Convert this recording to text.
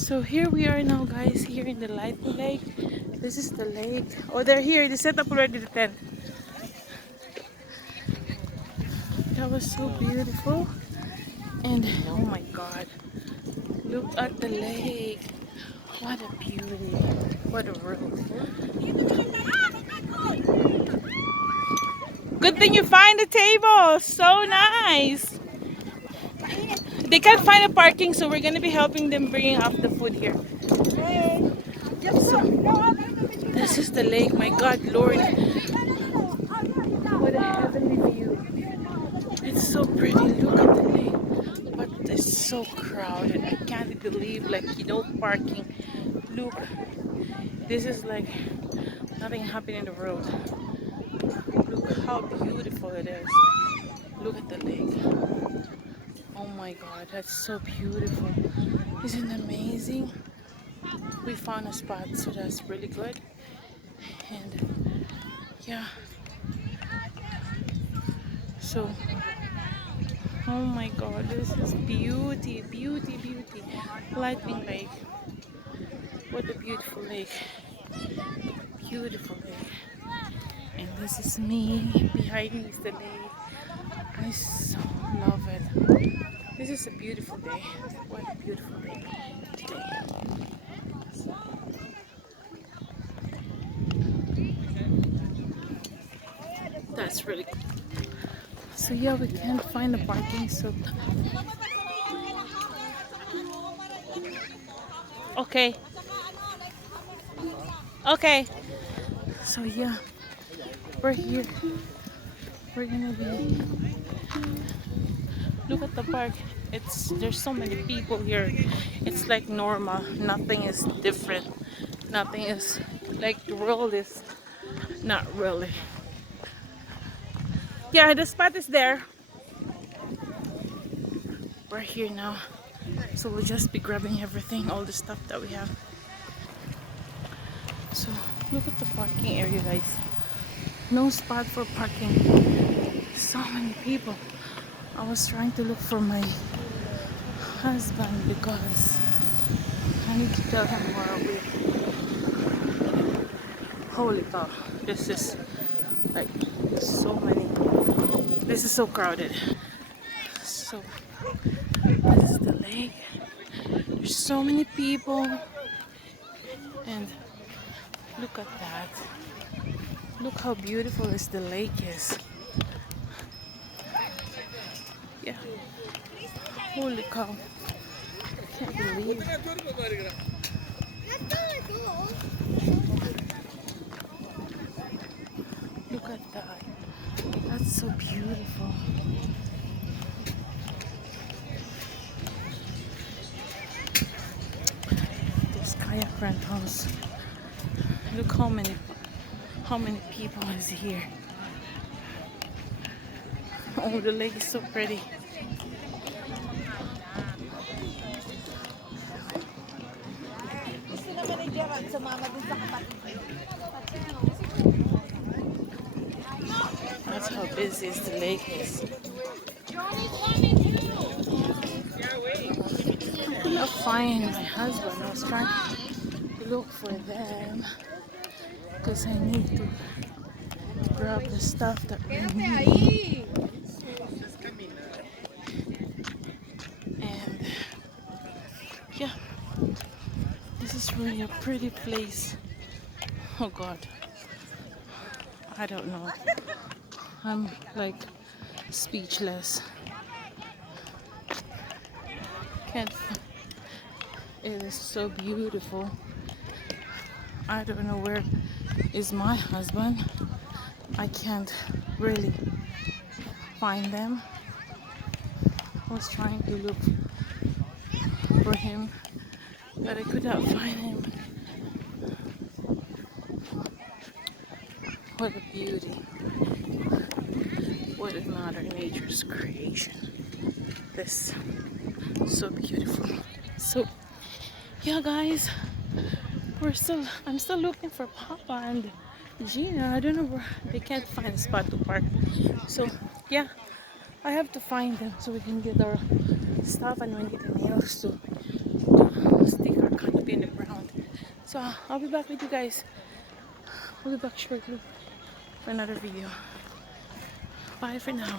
So here we are now, guys, here in the Lightning Lake. This is the lake. Oh, they're here. They set up already the tent. That was so beautiful. And oh my god, look at the lake. What a beauty. What a world. Good thing you find the table. So nice. They can't find a parking, so we're gonna be helping them bringing up the food here. So, this is the lake. My God, Lord, what a heavenly view! It's so pretty. Look at the lake, but it's so crowded. I can't believe, like, parking. Look, this is like nothing happened in the world. Look how beautiful it is. Look at the lake. Oh my god, that's so beautiful. Isn't it amazing? We found a spot, so that's really good. And yeah, so oh my god, this is beauty, beauty, beauty. Lightning Lake. What a beautiful lake. Beautiful lake. And this is me. Behind me is the lake. I so love it. This is a beautiful day. What a beautiful day today. That's really cool. So yeah, we can't find the parking, so okay. Okay. So yeah, we're here. We're gonna be, look at the park. There's so many people here. It's like normal. Nothing is different. Nothing is like the world is not really. Yeah, the spot is there. We're here now. So we'll just be grabbing everything, all the stuff that we have. So look at the parking area, guys. No spot for parking. So many people. I was trying to look for my husband because I need to tell him where we're. Holy cow, this is like so many. This is so crowded. So this is the lake. There's so many people, and look at that. Look how beautiful the lake is. Yeah. Holy cow. Can't believe it. Look at that. That's so beautiful. There's kayak rentals. Look how many people is here. Oh, the lake is so pretty. That's how busy the lake is. I could not find my husband. I was trying to look for them because I need to grab the stuff that we need. And yeah, this is really a pretty place. Oh god, I don't know. I'm like speechless. Can't. It is so beautiful. I don't know where is my husband. I can't really find them. I was trying to look for him, but I could not find him. What a beauty. What is Mother Nature's creation. This so beautiful. So yeah, guys, I'm still looking for Papa and Gina. I don't know where, they can't find a spot to park. So yeah, I have to find them so we can get our stuff, and we need the nails to stick our So I'll be back with you guys. I'll be back shortly for another video. Bye for now.